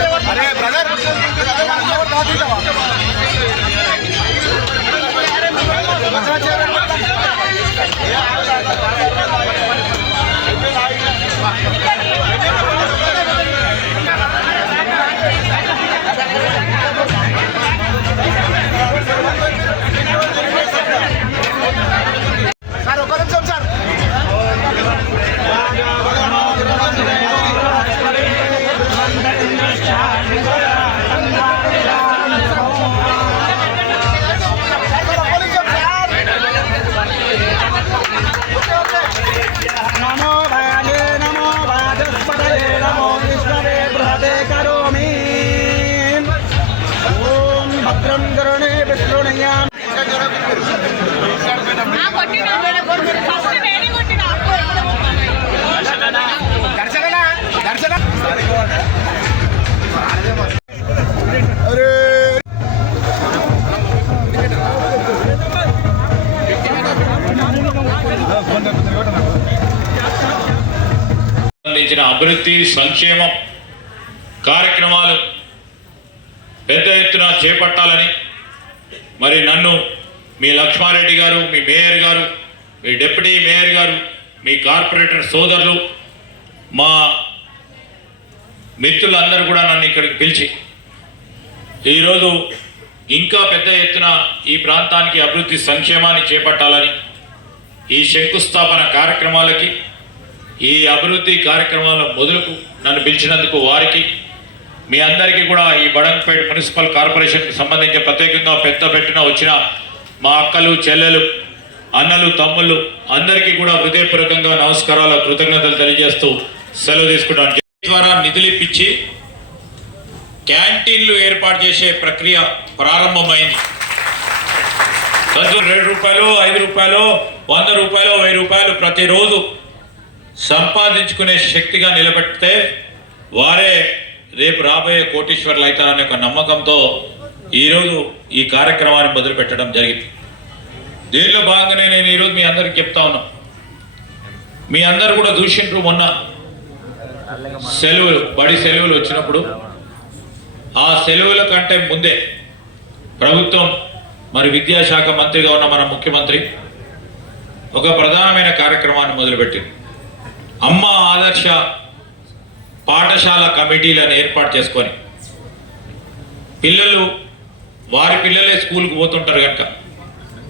अरे ब्रदर సంబంధించిన అభివృద్ధి సంక్షేమం కార్యక్రమాలు పెద్ద ఎత్తున చేపట్టాలని మరి నన్ను మీ లక్ష్మారెడ్డి గారు మీ మేయర్ గారు మీ డిప్యూటీ మేయర్ గారు మీ కార్పొరేటర్ సోదరులు మా మిత్రులందరూ కూడా నన్ను ఇక్కడికి పిలిచి ఈరోజు ఇంకా పెద్ద ఎత్తున ఈ ప్రాంతానికి అభివృద్ధి సంక్షేమాన్ని చేపట్టాలని ఈ శంకుస్థాపన కార్యక్రమాలకి ఈ అభివృద్ధి కార్యక్రమాల మొదలుకు నన్ను పిలిచినందుకు వారికి మీ అందరికీ కూడా ఈ బడంపేట్ మున్సిపల్ కార్పొరేషన్కి సంబంధించి ప్రత్యేకంగా పెద్ద పెట్టిన వచ్చిన మా అక్కలు చెల్లెలు అన్నలు తమ్ముళ్ళు అందరికీ కూడా హృదయపూర్వకంగా నమస్కారాలు కృతజ్ఞతలు తెలియజేస్తూ సెలవు తీసుకుంటాను ద్వారా నిధులు ఇప్పించి క్యాంటీన్లు ఏర్పాటు చేసే ప్రక్రియ ప్రారంభమైంది. కొంచెం రెండు రూపాయలు ఐదు రూపాయలు వంద రూపాయలు వెయ్యి రూపాయలు ప్రతిరోజు సంపాదించుకునే శక్తిగా నిలబెడితే వారే రేపు రాబోయే కోటీశ్వర్లు అవుతారనే ఒక నమ్మకంతో ఈరోజు ఈ కార్యక్రమాన్ని మొదలుపెట్టడం జరిగింది. దీనిలో భాగంగానే నేను ఈరోజు మీ అందరికి చెప్తా ఉన్నా. మీ అందరు కూడా చూసిండ్రు మొన్న సెలవులు బడి సెలవులు వచ్చినప్పుడు. ఆ సెలవుల కంటే ముందే ప్రభుత్వం మరి విద్యాశాఖ మంత్రిగా ఉన్న మన ముఖ్యమంత్రి ఒక ప్రధానమైన కార్యక్రమాన్ని మొదలుపెట్టింది. అమ్మ ఆదర్శ పాఠశాల కమిటీలను ఏర్పాటు చేసుకొని. పిల్లలు వారి పిల్లలే స్కూల్కి పోతుంటారు కనుక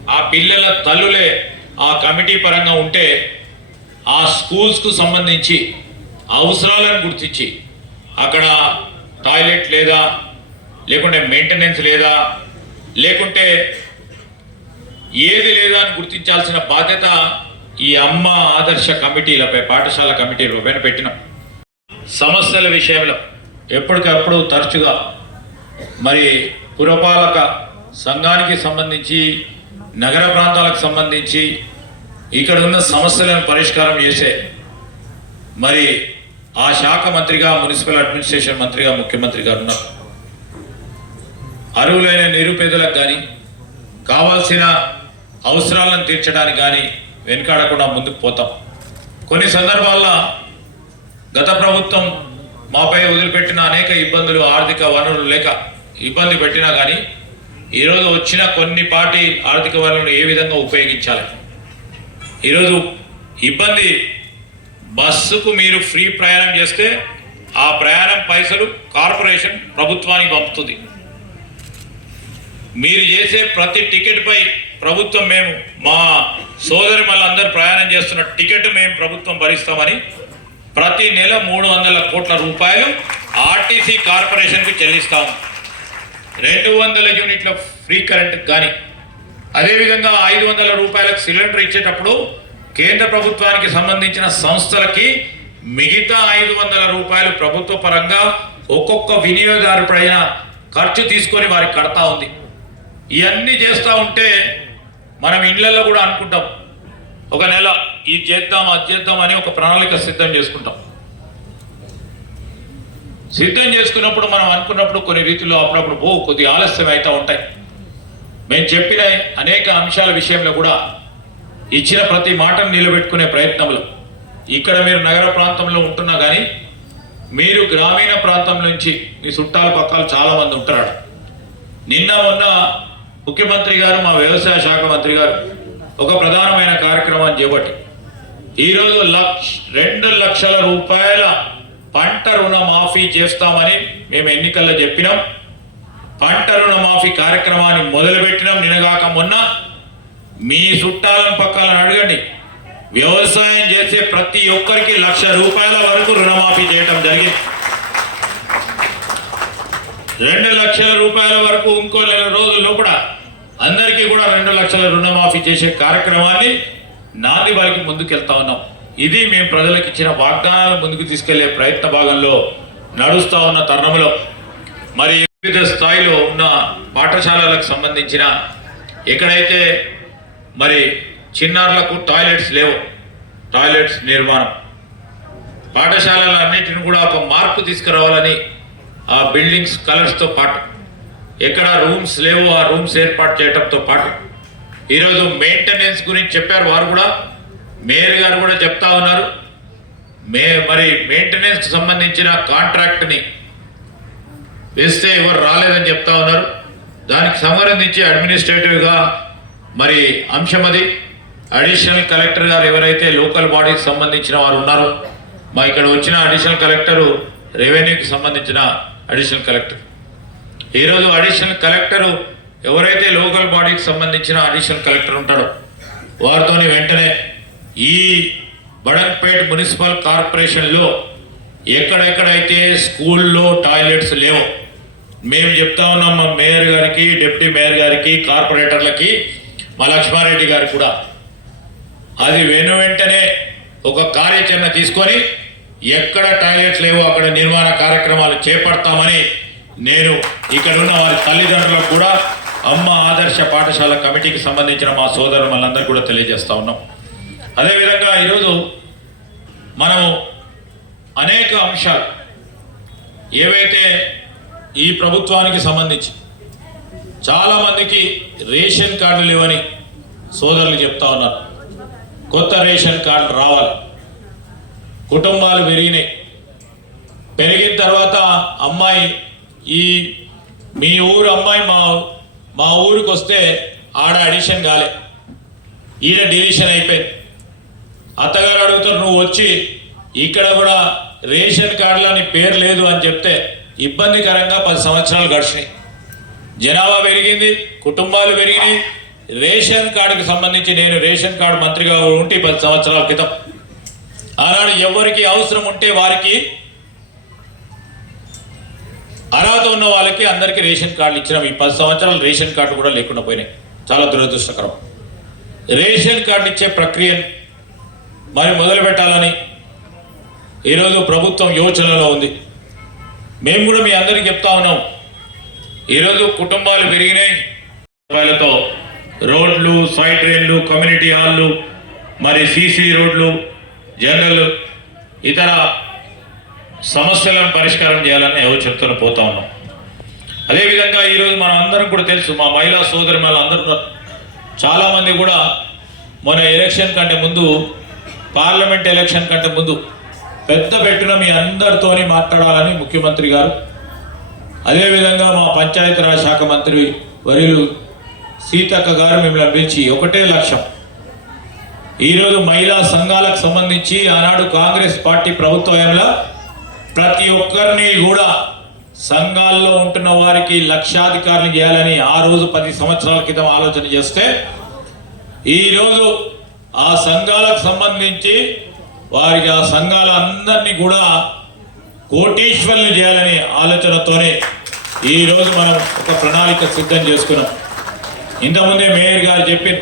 ఆ పిల్లల తల్లులే ఆ కమిటీ పరంగా ఉంటే ఆ స్కూల్స్కు సంబంధించి అవసరాలను గుర్తించి అక్కడ టాయిలెట్ లేదా లేకుంటే మెయింటెనెన్స్ లేదా లేకుంటే ఏది లేదా అని గుర్తించాల్సిన బాధ్యత ఈ అమ్మ ఆదర్శ కమిటీలపై పాఠశాల కమిటీలపైన పెట్టినాం. సమస్యల విషయంలో ఎప్పటికప్పుడు తరచుగా మరి పురపాలక సంఘానికి సంబంధించి నగర ప్రాంతాలకు సంబంధించి ఇక్కడ ఉన్న సమస్యలను పరిష్కారం చేసే మరి ఆ శాఖ మంత్రిగా మున్సిపల్ అడ్మినిస్ట్రేషన్ మంత్రిగా ముఖ్యమంత్రి గారు ఉన్నారు. అరువులైన నిరుపేదలకు కానీ కావాల్సిన అవసరాలను తీర్చడానికి కానీ వెనుకాడకుండా ముందుకు పోతాం. కొన్ని సందర్భాల్లో గత ప్రభుత్వం మాపై వదిలిపెట్టిన అనేక ఇబ్బందులు ఆర్థిక వనరులు లేక ఇబ్బంది పెట్టినా కానీ ఈరోజు వచ్చిన కొన్ని పార్టీ ఆర్థిక వనరులను ఏ విధంగా ఉపయోగించాలి? ఈరోజు ఇబ్బంది బస్సుకు మీరు ఫ్రీ ప్రయాణం చేస్తే ఆ ప్రయాణం పైసలు కార్పొరేషన్ ప్రభుత్వానికి పంపుతుంది. మీరు చేసే ప్రతి టికెట్పై ప్రభుత్వం మేము మా సోదరి అందరూ ప్రయాణం చేస్తున్న టికెట్ మేము ప్రభుత్వం భరిస్తామని ప్రతి నెల మూడు వందల కోట్ల రూపాయలు ఆర్టీసీ కార్పొరేషన్కి చెల్లిస్తాము. రెండు వందల యూనిట్ల ఫ్రీ కరెంట్ కానీ అదేవిధంగా ఐదు వందల రూపాయలకు సిలిండర్ ఇచ్చేటప్పుడు కేంద్ర ప్రభుత్వానికి సంబంధించిన సంస్థలకి మిగతా ఐదు వందల రూపాయలు ప్రభుత్వ పరంగా ఒక్కొక్క వినియోగదారుపైన ఖర్చు తీసుకొని వారికి కడతా ఉంది. ఇవన్నీ చేస్తూ ఉంటే మనం ఇళ్ళలో కూడా అనుకుంటాం. ఒక నెల ఇది చేద్దాం అది చేద్దాం అని ఒక ప్రణాళిక సిద్ధం చేసుకుంటాం. సిద్ధం చేసుకున్నప్పుడు మనం అనుకున్నప్పుడు కొన్ని రీతిలో అప్పుడప్పుడు ఓ కొద్ది ఆలస్యం అవుతూ ఉంటాయి. మేము చెప్పిన అనేక అంశాల విషయంలో కూడా ఇచ్చిన ప్రతి మాటను నిలబెట్టుకునే ప్రయత్నంలో ఇక్కడ మీరు నగర ప్రాంతంలో ఉంటున్నా కానీ మీరు గ్రామీణ ప్రాంతం నుంచి మీ చుట్టాల పక్కల చాలామంది ఉంటారు నిన్న ఉన్న ముఖ్యమంత్రి గారు మా వ్యవసాయ శాఖ మంత్రి గారు ఒక ప్రధానమైన కార్యక్రమాన్ని చేపట్టి ఈరోజు లక్ష రెండు లక్షల రూపాయల పంట రుణమాఫీ చేస్తామని మేము ఎన్నికల్లో చెప్పినాం. పంట రుణమాఫీ కార్యక్రమాన్ని మొదలుపెట్టినాం. నినగాక మొన్న మీ చుట్టాలను పక్కలను అడగండి. వ్యవసాయం చేసే ప్రతి ఒక్కరికి లక్ష రూపాయల వరకు రుణమాఫీ చేయటం జరిగింది. రెండు లక్షల రూపాయల వరకు ఇంకో నెల రోజుల్లో కూడా అందరికీ కూడా రెండు లక్షల రుణమాఫీ చేసే కార్యక్రమాన్ని నాంది వారికి ముందుకెళ్తా ఉన్నాం. ఇది మేము ప్రజలకు ఇచ్చిన వాగ్దానాలు ముందుకు తీసుకెళ్ళే ప్రయత్న భాగంలో నడుస్తూ ఉన్న తరుణంలో మరి వివిధ స్థాయిలో ఉన్న పాఠశాలలకు సంబంధించిన ఎక్కడైతే మరి చిన్నారులకు టాయిలెట్స్ లేవు టాయిలెట్స్ నిర్మాణం. పాఠశాలలన్నింటిని కూడా ఒక మార్పు తీసుకురావాలని ఆ బిల్డింగ్స్ కలర్స్తో పాటు ఎక్కడ రూమ్స్ లేవు ఆ రూమ్స్ ఏర్పాటు చేయడంతో పాటు ఈరోజు మెయింటెనెన్స్ గురించి చెప్పారు వారు కూడా. మేయర్ గారు కూడా చెప్తా ఉన్నారు. మే మరి మెయింటెనెన్స్కి సంబంధించిన కాంట్రాక్ట్ని వేస్తే ఎవరు రాలేదని చెప్తా ఉన్నారు. దానికి సంబంధించి అడ్మినిస్ట్రేటివ్గా మరి అంశం అది. అడిషనల్ కలెక్టర్ గారు ఎవరైతే లోకల్ బాడీకి సంబంధించిన వారు ఉన్నారో మా ఇక్కడ వచ్చిన అడిషనల్ కలెక్టరు రెవెన్యూకి సంబంధించిన అడిషనల్ కలెక్టర్ ఈరోజు అడిషనల్ కలెక్టరు ఎవరైతే లోకల్ బాడీకి సంబంధించిన అడిషనల్ కలెక్టర్ ఉంటాడో వారితోని వెంటనే ఈ బడక్పేట్ మున్సిపల్ కార్పొరేషన్లో ఎక్కడెక్కడైతే స్కూల్లో టాయిలెట్స్ లేవో మేము చెప్తా ఉన్నాం మా మేయర్ గారికి డిప్యూటీ మేయర్ గారికి కార్పొరేటర్లకి మా లక్ష్మారెడ్డి గారు కూడా. అది వెను వెంటనే ఒక కార్యాచరణ తీసుకొని ఎక్కడ టాయిలెట్స్ లేవో అక్కడ నిర్మాణ కార్యక్రమాలు చేపడతామని నేను ఇక్కడ ఉన్న వారి తల్లిదండ్రులకు కూడా అమ్మ ఆదర్శ పాఠశాల కమిటీకి సంబంధించిన మా సోదరు మనందరూ కూడా తెలియజేస్తా ఉన్నాం. అదేవిధంగా ఈరోజు మనము అనేక అంశాలు ఏవైతే ఈ ప్రభుత్వానికి సంబంధించి చాలామందికి రేషన్ కార్డులు లేవని సోదరులు చెప్తా ఉన్నారు. కొత్త రేషన్ కార్డు రావాలి. కుటుంబాలు పెరిగినాయి. పెరిగిన తర్వాత అమ్మాయి ఈ మీ ఊరు అమ్మాయి మా మా ఊరికి వస్తే ఆడ అడిషన్ కాలే. ఈయన డిలిషన్ అయిపోయింది. అత్తగారు అడుగుతారు నువ్వు వచ్చి ఇక్కడ కూడా రేషన్ కార్డులో నీ పేరు లేదు అని చెప్తే ఇబ్బందికరంగా పది సంవత్సరాలు గడిచినాయి. జనాభా పెరిగింది కుటుంబాలు పెరిగినాయి. రేషన్ కార్డుకి సంబంధించి నేను రేషన్ కార్డు మంత్రిగా ఉంటే పది సంవత్సరాల క్రితం. ఆనాడు ఎవరికి అవసరం ఉంటే వారికి అర్హత ఉన్న వాళ్ళకి అందరికీ రేషన్ కార్డులు ఇచ్చినాం. ఈ పది సంవత్సరాలు రేషన్ కార్డు కూడా లేకుండా పోయినాయి. చాలా దురదృష్టకరం. రేషన్ కార్డు ఇచ్చే ప్రక్రియను మరి మొదలు పెట్టాలని ఈరోజు ప్రభుత్వం యోచనలో ఉంది. మేము కూడా మీ అందరికీ చెప్తా ఉన్నాం. ఈరోజు కుటుంబాలు పెరిగినాయి. రూపాయలతో రోడ్లు సాయి ట్రైన్లు కమ్యూనిటీ హాళ్ళు మరి సీసీ రోడ్లు జనరల్ ఇతర సమస్యలను పరిష్కారం చేయాలని యోచనతో పోతా ఉన్నాం. అదేవిధంగా ఈరోజు మన అందరం కూడా తెలుసు మా మహిళా సోదరి అందరూ చాలామంది కూడా మన ఎలక్షన్ కంటే ముందు పార్లమెంట్ ఎలక్షన్ కంటే ముందు పెద్ద పెట్టిన మీ అందరితోని మాట్లాడాలని ముఖ్యమంత్రి గారు. అదేవిధంగా మా పంచాయతీరాజ్ శాఖ మంత్రి వరిలు సీతక్క గారు మిమ్మల్ని పిలిచి ఒకటే లక్ష్యం. ఈరోజు మహిళా సంఘాలకు సంబంధించి ఆనాడు కాంగ్రెస్ పార్టీ ప్రభుత్వంలో ప్రతి ఒక్కరిని కూడా సంఘాల్లో ఉంటున్న వారికి లక్షాధికారులు చేయాలని ఆ రోజు పది సంవత్సరాల క్రితం ఆలోచన చేస్తే ఈరోజు ఆ సంఘాలకు సంబంధించి వారికి ఆ సంఘాల అందరినీ కూడా కోటీశ్వరులు చేయాలని ఆలోచనతోనే ఈరోజు మనం ఒక ప్రణాళిక సిద్ధం చేసుకున్నాం. ఇంతకుముందే మేయర్ గారు చెప్పి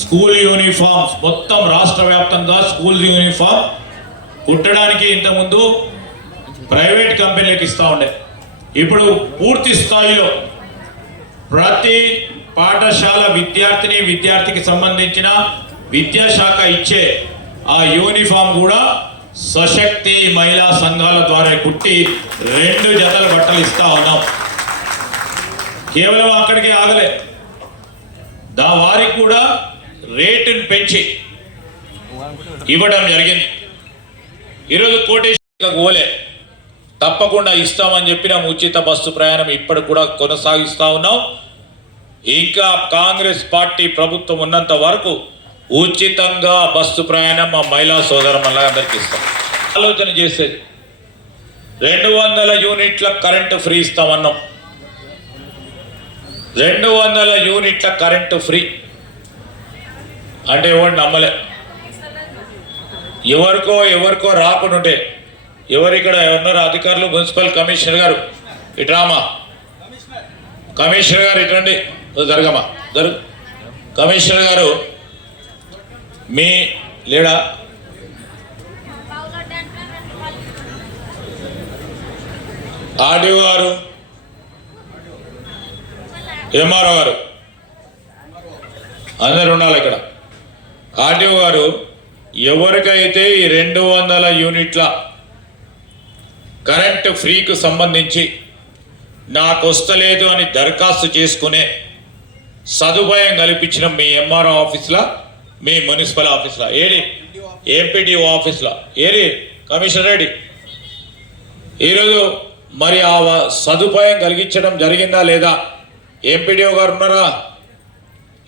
స్కూల్ యూనిఫామ్స్ మొత్తం రాష్ట్ర వ్యాప్తంగా స్కూల్ యూనిఫామ్ కుట్టడానికి ఇంతకుముందు ప్రైవేట్ కంపెనీలకు ఇస్తూ ఉండే. ఇప్పుడు పూర్తి స్థాయిలో ప్రతి పాఠశాల విద్యార్థిని విద్యార్థికి సంబంధించిన విద్యాశాఖ ఇచ్చే ఆ యూనిఫామ్ కూడా సశక్తి మహిళా సంఘాల ద్వారా కుట్టి రెండు జతల బట్టలు ఇస్తా ఉన్నాం. కేవలం అక్కడికి ఆగలే. దా వారికి కూడా రేటును పెంచి ఇవ్వడం జరిగింది. ఈరోజు కోటేశ్వర గోలే తప్పకుండా ఇస్తామని చెప్పిన ఉచిత బస్సు ప్రయాణం ఇప్పటికి కూడా కొనసాగిస్తూ ఉన్నాం. ఇంకా కాంగ్రెస్ పార్టీ ప్రభుత్వం ఉన్నంత వరకు ఉచితంగా బస్సు ప్రయాణం మా మహిళా సోదరమ్మలందరికీ ఇస్తాం. ఆలోచన చేసేది. రెండు వందల యూనిట్ల కరెంటు ఫ్రీ ఇస్తామన్నాం రెండు వందల యూనిట్ల కరెంటు ఫ్రీ. అంటే ఎవరు నమ్మలే. ఎవరికో ఎవరికో రాకుండాంటే ఎవరిక్కడ ఇక్కడ అధికారులు మున్సిపల్ కమిషనర్ గారు ఇట్రామా కమిషనర్ గారు ఇటండి జరగమా? జరుగు. కమిషనర్ గారు మీ లేడా? ఆర్డీఓ గారు? ఎంఆర్ఓ గారు? అందరు ఉండాలి ఇక్కడ. ఆర్డీఓ గారు ఎవరికైతే ఈ రెండు వందల యూనిట్ల కరెంట్ ఫ్రీకు సంబంధించి నాకు వస్తలేదు అని దరఖాస్తు చేసుకునే సదుపాయం కల్పించిన మీ ఎంఆర్ఓ ఆఫీస్లో మీ మున్సిపల్ ఆఫీస్లో. ఏడి? ఎంపీడీఓ ఆఫీస్లో. ఏది కమిషనర్ రెడ్డి ఈరోజు మరి ఆ సదుపాయం కలిగించడం జరిగిందా లేదా? ఎంపీడీఓ గారు ఉన్నారా?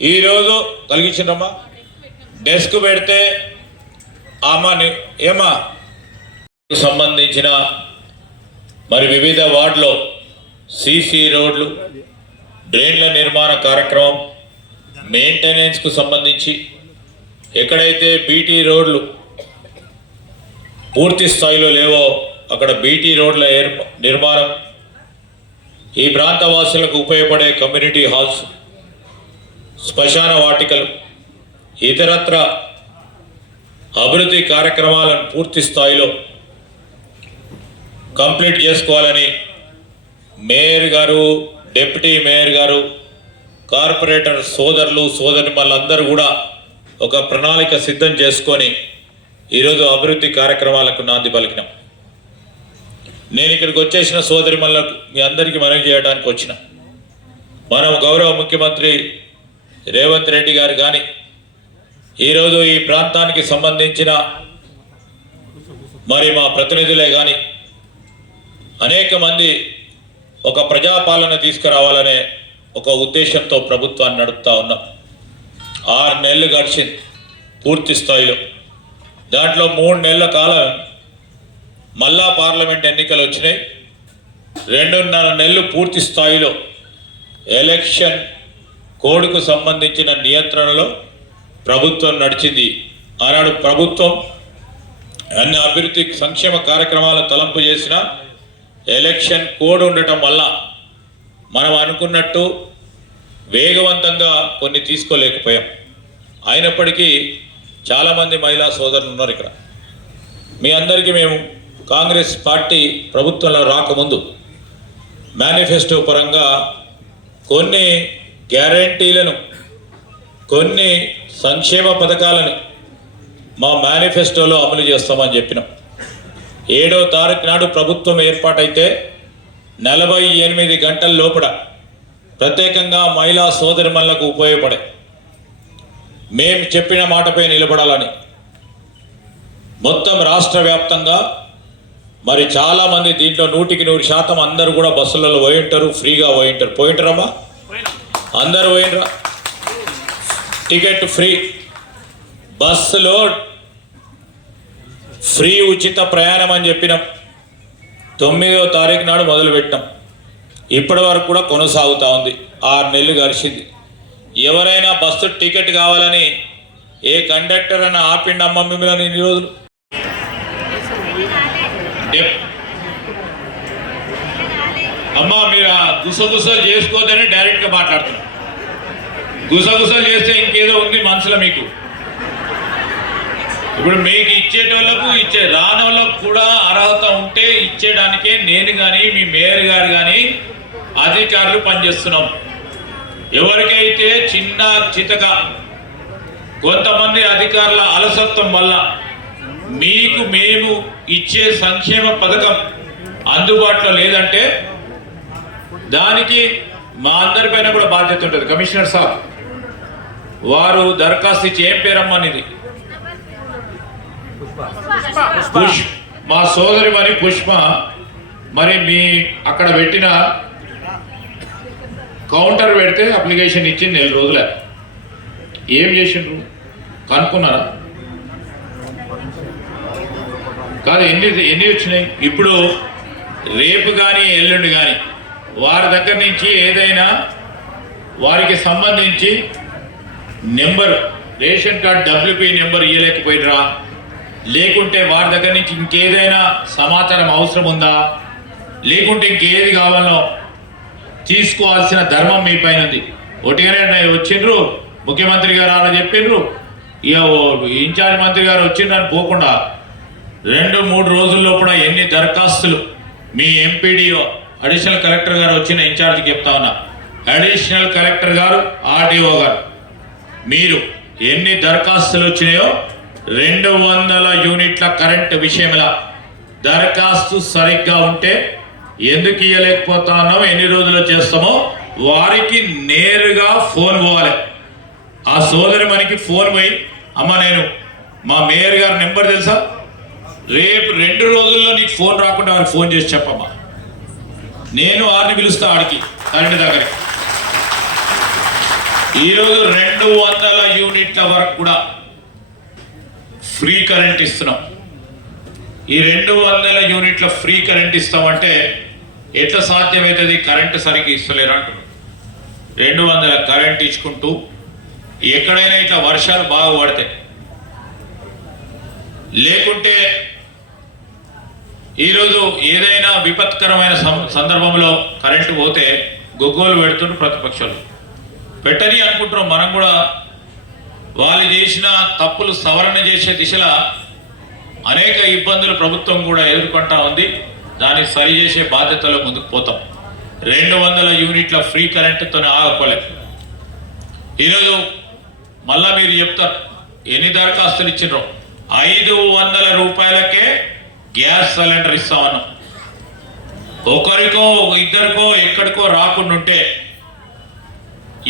ఈరోజు కలిగించడమ్మా డెస్క్ పెడితే ఆమె ఏమా సంబంధించిన మరి వివిధ వార్డులో సీసీ రోడ్లు డ్రైన్ల నిర్మాణ కార్యక్రమం మెయింటెనెన్స్కు సంబంధించి ఎక్కడైతే బీటీ రోడ్లు పూర్తి స్థాయిలో లేవో అక్కడ బీటీ రోడ్ల నిర్మాణం ఈ ప్రాంత వాసులకు ఉపయోగపడే కమ్యూనిటీ హాల్స్ శ్మశాన వాటికలు ఇతరత్ర అభివృద్ధి కార్యక్రమాలను పూర్తి స్థాయిలో కంప్లీట్ చేసుకోవాలని మేయర్ గారు డిప్యూటీ మేయర్ గారు కార్పొరేటర్ సోదరులు సోదరి వాళ్ళందరూ కూడా ఒక ప్రణాళిక సిద్ధం చేసుకొని ఈరోజు అభివృద్ధి కార్యక్రమాలకు నాంది పలికినాం. నేను ఇక్కడికి వచ్చేసిన సోదరి మీ అందరికీ మనవి చేయడానికి వచ్చిన. మనం గౌరవ ముఖ్యమంత్రి రేవంత్ రెడ్డి గారు కానీ ఈరోజు ఈ ప్రాంతానికి సంబంధించిన మరి మా ప్రతినిధులే కానీ అనేక మంది ఒక ప్రజాపాలన తీసుకురావాలనే ఒక ఉద్దేశంతో ప్రభుత్వాన్ని నడుపుతా ఉన్నాం. ఆరు నెలలు గడిచింది పూర్తి స్థాయిలో. దాంట్లో మూడు నెలల కాలం మళ్ళా పార్లమెంట్ ఎన్నికలు వచ్చినాయి. రెండున్నర నెలలు పూర్తి స్థాయిలో ఎలక్షన్ కోడ్కు సంబంధించిన నియంత్రణలో ప్రభుత్వం నడిచింది. ఆనాడు ప్రభుత్వం అన్ని అభివృద్ధి సంక్షేమ కార్యక్రమాలు తలంపు చేసిన ఎలక్షన్ కోడ్ ఉండటం వల్ల మనం అనుకున్నట్టు వేగవంతంగా కొన్ని తీసుకోలేకపోయాం. అయినప్పటికీ చాలామంది మహిళా సోదరులు ఉన్నారు ఇక్కడ. మీ అందరికీ మేము కాంగ్రెస్ పార్టీ ప్రభుత్వంలో రాకముందు మేనిఫెస్టో పరంగా కొన్ని గ్యారంటీలను కొన్ని సంక్షేమ పథకాలను మా మేనిఫెస్టోలో అమలు చేస్తామని చెప్పినాం. ఏడో తారీఖు నాడు ప్రభుత్వం ఏర్పాటైతే నలభై ఎనిమిది గంటల లోపల ప్రత్యేకంగా మహిళా సోదరిమణులకు ఉపయోగపడే. మేము చెప్పిన మాటపై నిలబడాలని. మొత్తం రాష్ట్ర వ్యాప్తంగా మరి చాలామంది దీంట్లో నూటికి నూరు శాతం అందరూ కూడా బస్సులలో పోయి ఉంటారు ఫ్రీగా పోయి ఉంటారు పోయింటారమ్మా? అందరు పోయినరా టికెట్ ఫ్రీ. బస్సులో ఫ్రీ ఉచిత ప్రయాణం అని చెప్పినాం. తొమ్మిదో తారీఖు నాడు మొదలుపెట్టాం ఇప్పటి వరకు కూడా కొనసాగుతూ ఉంది. ఆరు నెలలు గడిచింది. ఎవరైనా బస్సు టికెట్ కావాలని ఏ కండక్టర్ అని ఆపిండమ్మ మిమ్మల్ని ఇన్ని రోజులు. అమ్మ అమ్మా మీరు ఆ గుసగుసలు చేసుకోవద్దని డైరెక్ట్గా మాట్లాడుతున్నారు గుసగుసలు చేస్తే ఇంకేదో ఉంది మనసులో మీకు. ఇప్పుడు మీకు ఇచ్చేటోళ్ళకు ఇచ్చే రానోళ్ళకు కూడా అర్హత ఉంటే ఇచ్చేయడానికే నేను కానీ మీ మేయర్ గారు కానీ అధికారులు పనిచేస్తున్నాం. ఎవరికైతే చిన్న చితక కొంతమంది అధికారుల అలసత్వం వల్ల మీకు మేము ఇచ్చే సంక్షేమ పథకం అందుబాటులో లేదంటే దానికి మా అందరిపైన కూడా బాధ్యత ఉంటుంది. కమిషనర్ సార్ వారు దరఖాస్తు ఇచ్చి ఏం పేరమ్మనిది పుష్ మా సోదరి మరి పుష్ప. మరి మీ అక్కడ పెట్టిన కౌంటర్ పెడితే అప్లికేషన్ ఇచ్చి నెల రోజులే. ఏం చేసిండ్రు? కనుక్కున్నారా? కాదు ఎన్ని ఎన్ని వచ్చినాయి? ఇప్పుడు రేపు కానీ ఎల్లుండి కానీ వారి దగ్గర నుంచి ఏదైనా వారికి సంబంధించి number ration card WP number ఇవ్వలేకపోయినరా లేకుంటే వారి దగ్గర నుంచి ఇంకేదైనా సమాచారం అవసరం ఉందా? లేకుంటే ఇంకేది కావాలో తీసుకోవాల్సిన ధర్మం మీ పైన ఉంది. ఒకటిగానే వచ్చిండ్రు ముఖ్యమంత్రి గారు అలా చెప్పిండ్రు ఇక ఇన్ఛార్జ్ మంత్రి గారు వచ్చిండ్రని పోకుండా రెండు మూడు రోజుల్లో కూడా ఎన్ని దరఖాస్తులు మీ ఎంపీడీఓ అడిషనల్ కలెక్టర్ గారు వచ్చిన ఇన్ఛార్జ్కి చెప్తా ఉన్నా. అడిషనల్ కలెక్టర్ గారు ఆర్డీఓ గారు మీరు ఎన్ని దరఖాస్తులు వచ్చినాయో రెండు వందల యూనిట్ల కరెంట్ విషయంలో దరఖాస్తు సరిగ్గా ఉంటే ఎందుకు ఇవ్వలేకపోతా ఉన్నామో ఎన్ని రోజులు చేస్తామో? వారికి నేరుగా ఫోన్ పోవాలి. ఆ సోదరి మనకి ఫోన్ పోయి అమ్మ నేను మా మేయర్ గారి నెంబర్ తెలుసా? రేపు రెండు రోజుల్లో నీకు ఫోన్ రాకుండా వారికి ఫోన్ చేసి చెప్పమ్మా. నేను వారిని పిలుస్తా ఆడికి కరెంట్ దగ్గరికి. ఈరోజు రెండు వందల యూనిట్ల వరకు కూడా ఫ్రీ కరెంట్ ఇస్తున్నాం. ఈ రెండు వందల యూనిట్ల ఫ్రీ కరెంట్ ఇస్తామంటే ఎట్లా సాధ్యమవుతుంది కరెంటు సరిగ్గా ఇస్తలేరు అంటున్నారు రెండు వందల కరెంట్ ఇచ్చుకుంటూ ఎక్కడైనా ఇట్లా వర్షాలు బాగా పడతాయి. లేకుంటే ఈరోజు ఏదైనా విపత్కరమైన సందర్భంలో కరెంటు పోతే గొగ్గోలు పెడుతున్న ప్రతిపక్షాలు. పెట్టని అనుకుంటున్నాం. మనం కూడా వాళ్ళు చేసిన తప్పులు సవరణ చేసే దిశలో అనేక ఇబ్బందులు ప్రభుత్వం కూడా ఎదుర్కొంటా ఉంది. దాన్ని సరి చేసే బాధ్యతలో ముందుకు పోతాం. రెండు వందల యూనిట్ల ఫ్రీ కరెంటుతో ఆగకోలేదు ఈరోజు మళ్ళా మీరు చెప్తారు ఎన్ని దరఖాస్తులు ఇచ్చినారో ఐదు వందల రూపాయలకే గ్యాస్ సిలిండర్ ఇస్తామన్నాం. ఒకరికో ఇద్దరికో ఎక్కడికో రాకుండా ఉంటే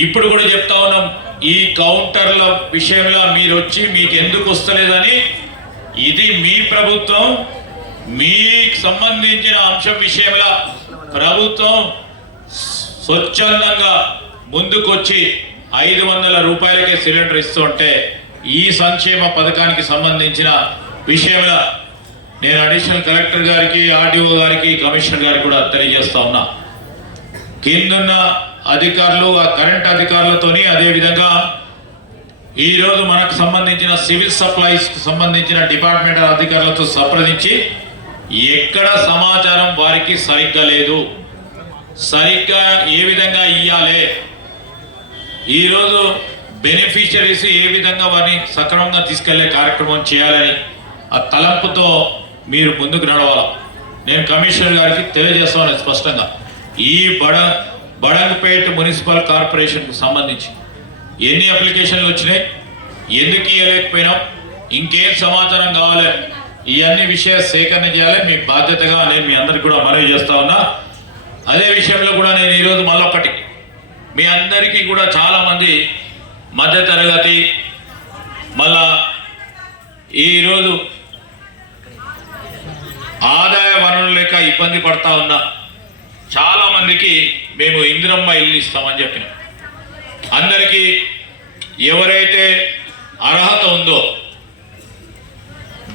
ఇప్పుడు కూడా చెప్తా ఉన్నాం ఈ కౌంటర్ల విషయంలో మీరు వచ్చి మీకు ఎందుకు వస్తలేదని? ఇది మీ ప్రభుత్వం మీకు సంబంధించిన అంశం విషయంలో ప్రభుత్వం స్వచ్ఛందంగా ముందుకొచ్చి ఐదు వందల రూపాయలకే సిలిండర్ ఇస్తుంటే ఈ సంక్షేమ పథకానికి సంబంధించిన విషయంలో నేను అడిషనల్ కలెక్టర్ గారికి ఆర్డీఓ గారికి కమిషనర్ గారికి కూడా తెలియజేస్తా ఉన్నా. కిందున్న అధికారులు ఆ కరెంట్ అధికారులతోని అదేవిధంగా ఈరోజు మనకు సంబంధించిన సివిల్ సప్లైస్కి సంబంధించిన డిపార్ట్మెంట్ అధికారులతో సంప్రదించి ఎక్కడ సమాచారం వారికి సరిగ్గా లేదు సరిగ్గా ఏ విధంగా ఇవ్వాలి ఈరోజు బెనిఫిషరీస్ ఏ విధంగా వారిని సక్రమంగా తీసుకెళ్ళే కార్యక్రమం చేయాలని ఆ తలంపుతో మీరు ముందుకు నడవాలి? నేను కమిషనర్ గారికి తెలియజేస్తాను స్పష్టంగా. ఈ బడ బడంగపేట మున్సిపల్ కార్పొరేషన్కు సంబంధించి ఎన్ని అప్లికేషన్లు వచ్చినాయి? ఎందుకు ఇవ్వలేకపోయినాం ఇంకేం సమాచారం కావాలి? ఇవన్నీ విషయాలు సేకరణ చేయాలి. మీ బాధ్యతగా నేను మీ అందరికి కూడా మనవి చేస్తా ఉన్నా. అదే విషయంలో కూడా నేను ఈరోజు మళ్ళొక్కటి మీ అందరికీ కూడా చాలామంది మధ్యతరగతి మళ్ళా ఈరోజు ఆదాయ వనరులు లేక ఇబ్బంది పడతా ఉన్నా. చాలామందికి మేము ఇందిరమ్మ ఇల్లు ఇస్తామని చెప్పినాం. అందరికీ ఎవరైతే అర్హత ఉందో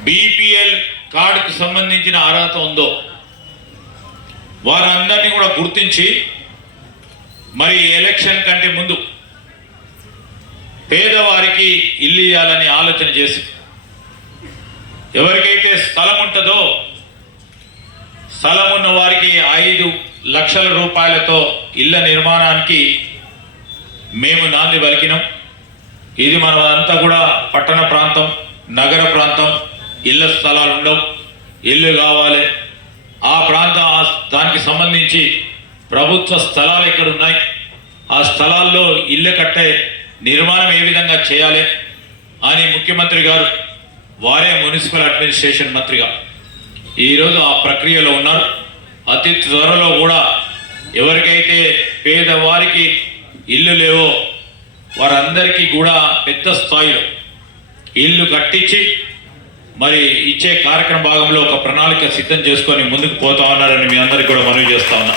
బీపీఎల్ కార్డుకు సంబంధించిన అర్హత ఉందో వారందరినీ కూడా గుర్తించి మరి ఎలక్షన్ కంటే ముందు పేదవారికి ఇల్లు ఇవ్వాలని ఆలోచన చేసి ఎవరికైతే స్థలం ఉంటుందో స్థలం ఉన్న వారికి ఐదు లక్షల రూపాయలతో ఇళ్ళ నిర్మాణానికి మేము నాంది పలికినాం. ఇది మనమంతా కూడా పట్టణ ప్రాంతం నగర ప్రాంతం ఇళ్ళ స్థలాలు ఉండవు ఇల్లు కావాలి. ఆ ప్రాంతం దానికి సంబంధించి ప్రభుత్వ స్థలాలు ఎక్కడ ఉన్నాయి. ఆ స్థలాల్లో ఇల్లు కట్టే నిర్మాణం ఏ విధంగా చేయాలి అని ముఖ్యమంత్రి గారు వారే మున్సిపల్ అడ్మినిస్ట్రేషన్ మంత్రిగా ఈరోజు ఆ ప్రక్రియలో ఉన్నారు. అతి త్వరలో కూడా ఎవరికైతే పేదవారికి ఇల్లు లేవో వారందరికీ కూడా పెద్ద స్థాయిలో ఇల్లు కట్టించి మరి ఇచ్చే కార్యక్రమ భాగంలో ఒక ప్రణాళిక సిద్ధం చేసుకొని ముందుకు పోతా ఉన్నారని మీ అందరికీ కూడా మనవి చేస్తా ఉన్నా.